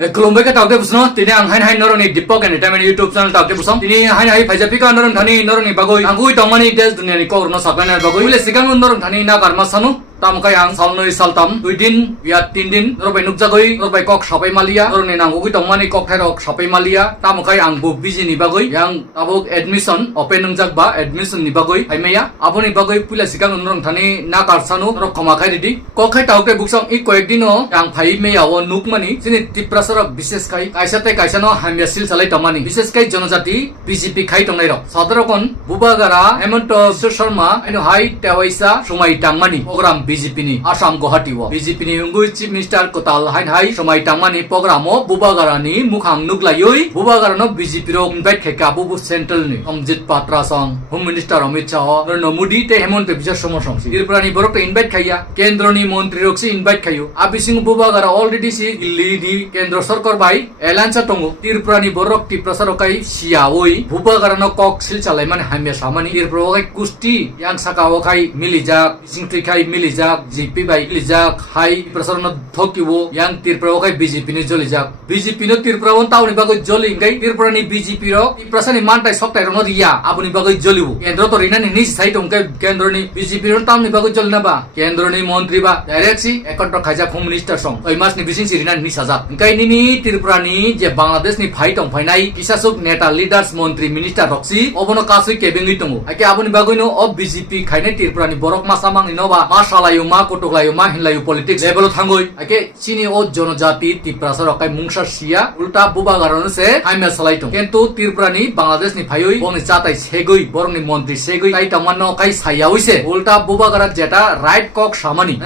Kolombe ka tawte busno tini ang hain noroni Dipok entertainment YouTube channel tawte busam tini hain phajapi ka noron thani noroni bagoi angui tongmani des dunia ni korno sakana bagoi le sigang noron thani na karma sanu tamukai ang salnoi saltam 2 din ya 3 din norbai nukjagoi norbai kok sapai malia noroni nangui tongmani kok thairok sapai malia tamukai ang bu biji ni bagoi yang tabuk admission open nungjak ba admission ni bagoi haimeya aponi bagoi pula sigang noron thani na karsanu rok khama khai didi kok khai tawte buksam i koek dino yang phai meya o nukmani sini Tiprasa বিশেষ খাই কাইসাতে কাইসানো হামিয়া seal চালাই তমানি বিশেষ খাই জনজাতি BJP খাই টংনাই rock সাদরকন বুবাগারা হেমন্ত বিশ্ব শর্মা এনো high টেওয়াইসা সময় টাংমানি প্রোগ্রাম বিজেপি নি আসাম গুয়াহাটি ও বিজেপি নি উঙ্গুই চিফ মিনিস্টার কোতাল হাই সময় টাংমানি প্রোগ্রাম ও বুবাগারানি মুখাং নুকলাইই বুবাগারানো বিজেপি রো ইনভাইট খেকা বুবু সেন্ট্রাল নি অমজিত পাত্রা সং হোম মিনিস্টার অমিত শাহ নরেন্দ্র মোদি তে হেমন্ত বিশ্ব শর্মা সংসি ত্রিপুরানি বরক ইনভাইট খাইয়া কেন্দ্রনি মন্ত্রী রকসি ইনভাইট খাইও আবিসিং বুবাগারা অলরেডি সি দিল্লি কেন্দ্র সরকার by এলানসা টঙ্গো ত্রিপুরানি Borok Tiprasa রকাই সিয়াওই ভুবাগারানো cock seal চালাই মানে হামিয়া সামানি ত্রিপুরা ওকাই কুস্তি ইয়াং সাকা ওকাই মিলিজাক সিংট্রি খাই মিলিজাক জিপি বাই মিলিজাক হাই টিপ্রাসারনো থকিবো ইয়াং ত্রিপুরা ওকাই বিজেপি নি জলিজাক বিজেপি নো ত্রিপুরা ওন তাওনি বাগৈ জলি গাই ত্রিপুরানি বিজেপি র টিপ্রাসানি মানটাই সক্তাই রনো রিয়া আপনি বাগৈ জলিবো কেন্দ্র তো রিনানি নিজ সাইট ওনকে কেন্দ্রনি বিজেপি র তাওনি বাগৈ জল না বা কেন্দ্রনি মন্ত্রী বা ডাইরেক্ট সি একন্ট খাইজা হোম মিনিস্টার সং ওই মাসনি বিসিং সি রিনানি নিজ হাজার গাই নিনি ত্রিপুরানি যে বাংলাদেশ নি ফাই টং ফাইনাই কিসাসুক নেতা লিডার্স মন্ত্রী মিনিস্টার রক্সি অবনো কাসুই কেবেঙ্গি টং আকে আপনি বাগৈনো অব বিজেপি খাইনাই ত্রিপুরানি বরক মাসামাং ইনোবা মা সালায়ু মা কটকলায়ু মা হিনলায়ু পলিটিক্স লেভেল থাঙ্গই আকে চিনি ও জনজাতি ত্রিপ্রাসা রকাই মুংসা সিয়া উল্টা বুবাগারন সে হাইমে সালাইটং কিন্তু ত্রিপুরানি বাংলাদেশ নি ফাইই বনি চাতাই সেগই বরংনি মন্ত্রী সেগই তাই তামান্ন কাই সাইয়া হইছে উল্টা বুবাগারা যেটা রাইট কক সামানি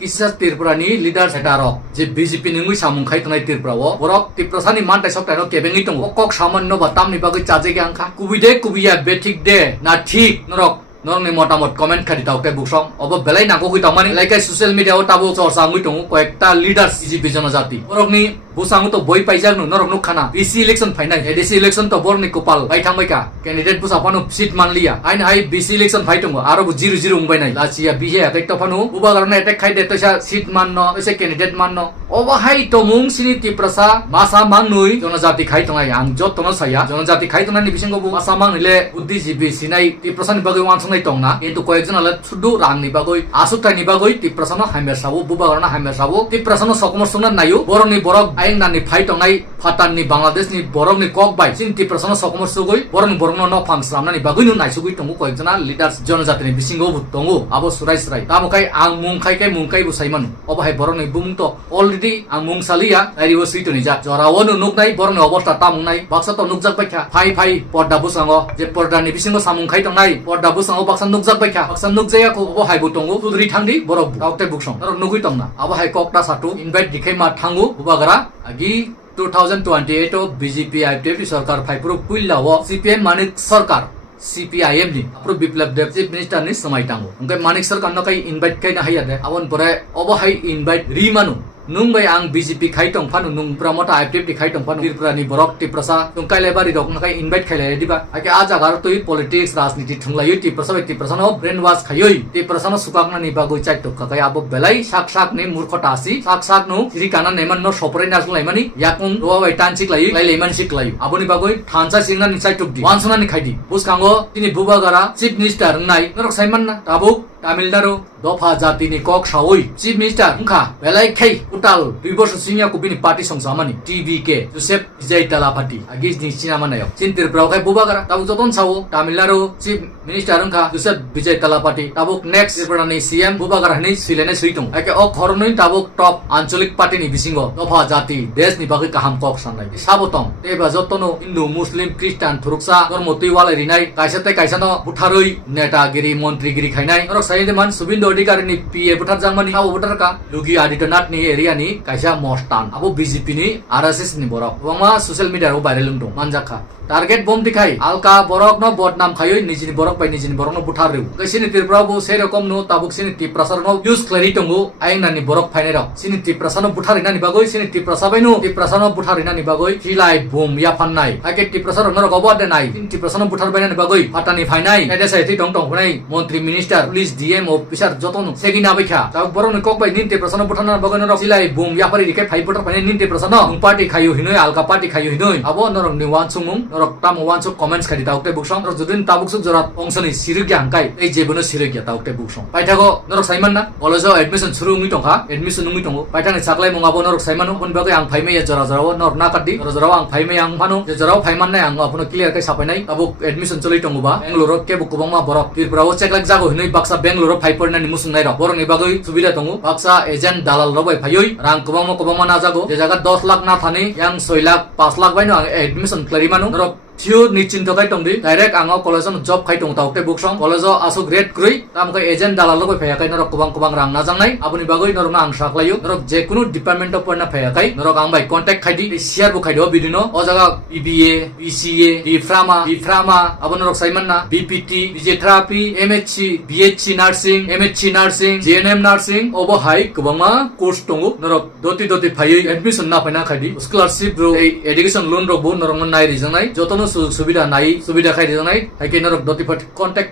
কিসা ত্রিপুরানি লিডার সেটা রক যে বিজেপি নিঙ্গুই সামুং খাই তনাই ত্রিপুরা ও বরক ত্রিপ্রাসানি মানটাই সপ্তাহ কেবেঙ্গি টং কক সামান্য বা তামনি বাগৈ চাজে গে আংখা কুবিদে কুবিয়া বেঠিক দে না ঠিক নরক নরংনি মতামত কমেন্ট খাদি তাওকে বুকসং অব বেলাই নাগো হই তামানি লাইকাই সোশ্যাল মিডিয়া ও তাবো চর্চা মুই টং কয়েকটা লিডার্স বিজেপি জনজাতি বরকনি বুসাঙ্গু তো বই পাইজাক नु नरक नुखाना BC election final ADC election तो बरनि कोपाल बाय थांबायका कैंडिडेट बुसा फानु सीट मानलिया आइन हाई बीसी इलेक्शन फाइटंगो आरो 0-0 उंबाय नाय लाचिया बिहे अटेक तो फानु उबागारने अटेक खाइ दे तसा सीट माननो एसे कैंडिडेट माननो ओबा हाई तो मुंग सिनि टिप्रसा मासा मांगनुय जनजाति खाइ तंगाय आं जतनो साया जनजाति खाइ तंगानि बिसिंगो बु मासा मांगनिले बुद्धिजीवी सिनाय टिप्रसानि बागै वानसंनाय तंगना किन्तु कयजनाले सुदु रांनि बागै आसुथायनि बागै टिप्रसानो हाइमेसाबो बुबागारना हाइमेसाबो टिप्रसानो सकमर सुना नायु बरनि बरक आइं नानि फाइ टंगाय फाताननि बांलादेशनि बरकनि कक बाय सिन टिप्रसानो सकमर सुगै बरनो न फांसरामनानि बागैनो नायसुगै तंगु कयजना लिडार्स जनजातिनि बिसिंगो तंगु आबो सुराय सुराय तामकाय आं मुंखायकाय मुंखाय बुसायमान अबहाय बरनि बुमुं तो अलरेडी आं मुंसालिया आरिबो सैतोनि जा जरावनो नुकनाय बरनि अवस्था तामुंनाय बाक्सा तो नुकजाक बायखा फाइ पर्दा बुसांगो जे पर्दानि बिसिंगो सामुंखाय टंनाय पर्दा बुसांगो बाक्सा नुकजाक बायखा बाक्सा नुकजायाखौ अबहाय बु तंगु तुदरि थांदि बरक दावते बुकसं नरक नुगै तंगना अबहाय ककटा सातु इनभाइट दिखाय मा थांगु बुबागरा आगि 2028 बीजेपी आईपीएफी सरकार फाइप्रो पुइला व सीपीएम मानिक सरकार सीपीआईएम नि अप्रो विप्लव देव चीफ मिनिस्टर नि समय टांगो उनके मानिक सरकार न कई इनभाइट कई ना हाया दे अवन परे अबहाय इनभाइट रिमानु नुंगबाय आं बीजेपी खाइटं फानु नुं प्रमोटा आईपीएफ दि खाइटं फानु त्रिपुरानि बरक टिप्रसा तुंकाइले बारि रक नकाय इनभाइट खाइले दिबा आके आ जागार तोय पॉलिटिक्स राजनीति थुंलायो टिप्रसा नो ब्रेन वाश खायोय टिप्रसा नो सुकाकना नि बागै चाइट काय आबो बेलाय साक नि मूर्खता आसी साक नु रि काना नेमान नो सपरे नाजलाय मानि याकुं रोवाय टानसिक लायो लाय मान सिक लायो आबोनि बागै थानसा सिंना नि चाइट दि वानसना नि खाइदि बुसखांगो तिनि बुबागारा चीफ मिनिस्टर नाय नरक साइमान ना ताबुक तामिलनाडु दफा जातिनि कक सावै चीफ मिनिस्टर उखा बेलाय खाइ उटाल 2 वर्ष सिनिया कुबिनि पार्टी संसामानि टीवीके जोसेफ विजय तलापाटी आगिस नि सिनामानायाव चिन्तिर ब्रावखाय बुबागारा ताबु जतन सावो तामिलनाडु चीफ मिनिस्टर उखा जोसेफ विजय तलापाटी ताबुक नेक्स्ट त्रिपुरानि सीएम बुबागारा नि सिलेने सुइटं आके अ खरनै ताबुक टप आंचलिक पार्टीनि बिसिंगो दफा जाति देशनि बागै काहाम कक साननाय साबतम तेबा जतनो हिन्दू मुस्लिम ख्रिस्टान थुरुकसा धर्म तैवालाय रिनाय कायसानो बुथारै नेतागिरि मन्त्रीगिरि खायनाय नरक सायदेमान सुबिन्दु अधिकारिनि पीए बुथार जांमानि आबो बुथारका योगी आदित्यनाथनि एरियानि कायसा मस्तान आबो बीजेपी नि आरएसएस नि बरक वमा सोशल मीडिया रो भाइरल दं मानजाखा target bom dikai alka borok no botnam khayo nijini borok bai nijini borok no buthar reu sini Tipra bo serokom no tabuk sini Tiprasa no use clari tongo aing nani borok phaine rok sini Tiprasa no buthari nani bagoi sini Tiprasa bai no Tiprasa no buthari nani bagoi hilai bom ya pannai ake Tiprasa no rok obode nai sini Tiprasa no buthar bai nani bagoi patani phainai edesa ti tong hunai montri minister police DM officer joton segina baikha tabuk borok ni kok bai nin Tiprasa no buthana bagoi no hilai bom ya pari dikai phai buthar phaine nin Tiprasa no party khayo hinoi alka party khayo hinoi abo norok ni wan sumung norok tam wan suk comments khadi taukte buksong norok judin tabuk suk jorat ongsani sirig yang kai ei jebono sirig ya taukte buksong paithago norok saiman na college admission suru ngi tongkha admission ngi tongo paithani saklai mong abo norok saiman on bagai ang phaime ya jora jora norok na kaddi jora jora ang phaime yang manu je jora phaiman nai ang apuno clear kai sapainai tabuk admission choli tongo ba Bangalore ke bukubang ma borok Tipra o check lak jago hinoi baksa Bangalore phaiper na ni musung nai ro borok ni bagai subida tongo baksa agent dalal robai phaioi rang kubang ma na jago je jaga 10 lakh na thani yang 6 lakh 5 lakh bai no admission clari manu norok Theo nichin to kai tong di direct ang college on job khai tong taukte buksong college aso grade krui tam kai agent dalal log phaya kai norok kubang rang na jangnai abuni bagoi norok ang saklayu norok je kunu department of na phaya kai norok ang bai contact khai di share bu khai do bidino o jaga BBA BCA Diploma abon norok saiman na BPT DJ therapy MHC BHC nursing MHC nursing GNM nursing obo hai kubangma course tongu norok doti phai admission na phaina khai di scholarship ro education loan ro bo norok nai rijangnai jotono সুবিধা নাই সুবিধা খাই দিও নাই হাইকে নরক দতি contact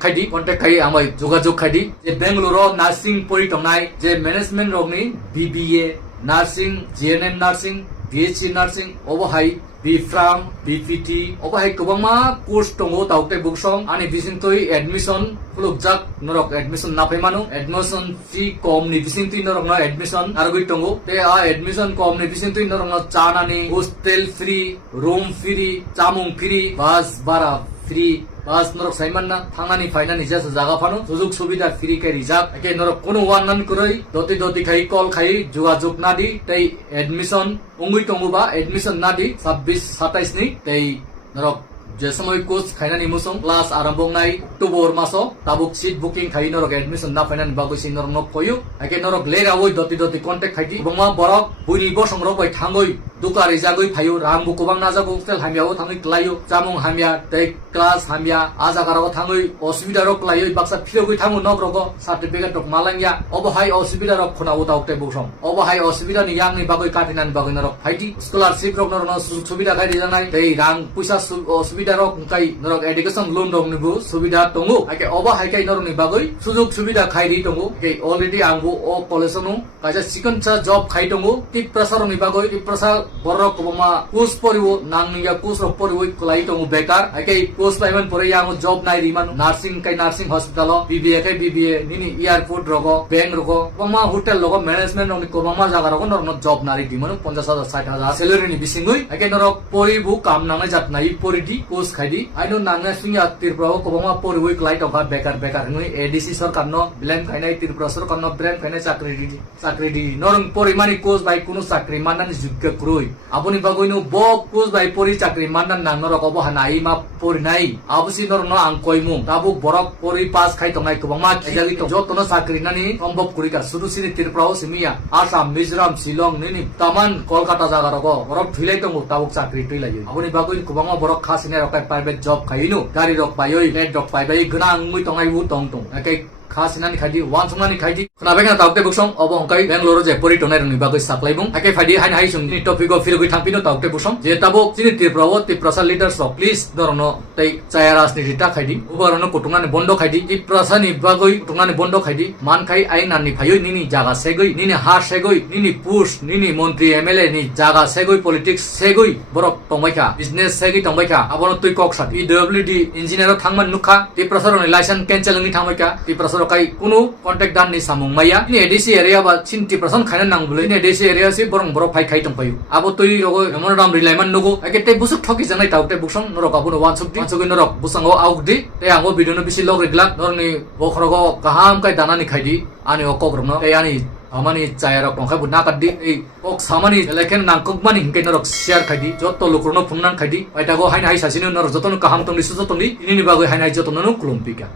খাই আমাই যোগাযোগ খাই দি যে বেঙ্গালুরু নার্সিং পড়ি টংনাই যে ম্যানেজমেন্ট রগনি BBA nursing GNM nursing BHC nursing ওবহাই Bifram BPT obai kubangma course tongo taukte buksong ani bisintoi admission pulugjak norok admission na paimanu admission fee kom ni bisintoi norok na admission argoi tongo te a admission kom ni bisintoi norok na chanani hostel free room free chamung free bus bara free bus norok saiman na thangani fainani jasa jaga phano sujug subida free kai rijak ake norok kono wanan kuroi doti khai call khai jogajog na di tei admission ongui tongo ba admission na di 26 27 ni tei norok je সময় course খাইনানি মুসং class আরম্ভং নাই October মাসো তাবুক seat booking খাই নরক admission না ফাইনান বাগৈসি নরক knock কয়ু আকে নরক লেরা ওই দতি contact খাইদি বংমা Borok বুইনি বসং rock by থাঙ্গই দুকারি জাগৈ ফায়ু রাং বুকুবাং না জাগো তেল হামিয়াও থাঙ্গই ক্লায়ু জামং হামিয়া তে ক্লাস হামিয়া আজাগারাও থাঙ্গই অসুবিধা রক ক্লায়ু বাক্সা ফিরগৈ থাঙ্গু নক রক সার্টিফিকেট রক মালাংয়া অবহাই অসুবিধা রক খনাও তাউতে বুসং অবহাই অসুবিধা নি ইয়াংনি বাগৈ কাটিনান বাগৈ নরক ফাইদি স্কলারশিপ রক নরক সুবিধা খাইদি জানাই তে রাং পয়সা অসুবিধা rok kai norok education loan rok nibu subida tongo ake oba hai kai norok ni bagoi sujog subida khai ri tongo ke already angbu o college nu kaisa second cha job khai tongo Tiprasa ni bagoi Tiprasa borok kobama course poribo nangya course rok poribo klai tongo bekar ake course payment pore yang job nai ri man nursing kai nursing hospital BBA kai BBA nini airport rogo bank rogo kobama hotel rogo management rok ni kobama jaga rogo norok job nari di manu 50,000 60,000 salary ni bisingui ake norok poribu kam nangai jat nai poridi course খাইদি আইনো নাংনা সিংয়া Tiprao kobama poriwoi klai tongka bekar nui ADC sarkar no blame khainai Tiprao sarkar no blame khainai chakri di norong porimani course bai kuno chakri mannan jugge kroi aboni bagoino bo course bai pori chakri mannan nang norok obo hanai ma porinai abusi norong no angkoimu tabuk borok pori pass khai tongai kobama ejali tong jotono chakri nani সম্ভব kurika sudu sini Tiprao simia Assam Mizoram Shillong nini taman Kolkata jaga rogo borok thilai tongo tabuk chakri tuilai aboni bagoin kobama borok khasine rok private job kainu gari rok payoi net rok pai bai gnang mui tongai wu tong akai khasinan khaidi wan sungani khaidi khnabenga taukte buksong obo hongkai Bangalore je pori tonai roni bagoi saklaibung akai faidi hain hai sung ni topic of firgoi thangpino taukte buksong je tabuk sini Tiprao Tiprasa leaders of please dorono tei chaya rajniti ta khaidi ubarono kutungani bondo khaidi Tiprasa ni bagoi kutungani bondo khaidi man khai ainan ni phayoi nini jaga segoi nini ha segoi nini push nini montri MLA ni jaga segoi politics segoi borok tongbaika business segoi tongbaika abono tui koksat EWD engineer thangman nukha Tiprasa roni license cancel ni thangbaika Tiprasa kai kuno contact dan ni samung maya ini ADC area ba chin Tiprasa khainan nangbule ini ADC area si borong borok phai khai tongpayu abo tui rogo emon ram rilaiman nugo ake te busuk thoki janai taukte buksong norok abuno wansuk norok busango augdi te ango video no bisi log reglak norni bokhrogo kaham kai danani khaidi ani okogrno te ani amani chaya rok tongkhai bu nakaddi ei ok samani leken nangkok mani hinkai norok share khaidi jotto lukurno phunnan khaidi aitago hain hai sasini norok jotono kaham tongni sujotoni ini bagoi hain hai jotono no klumpika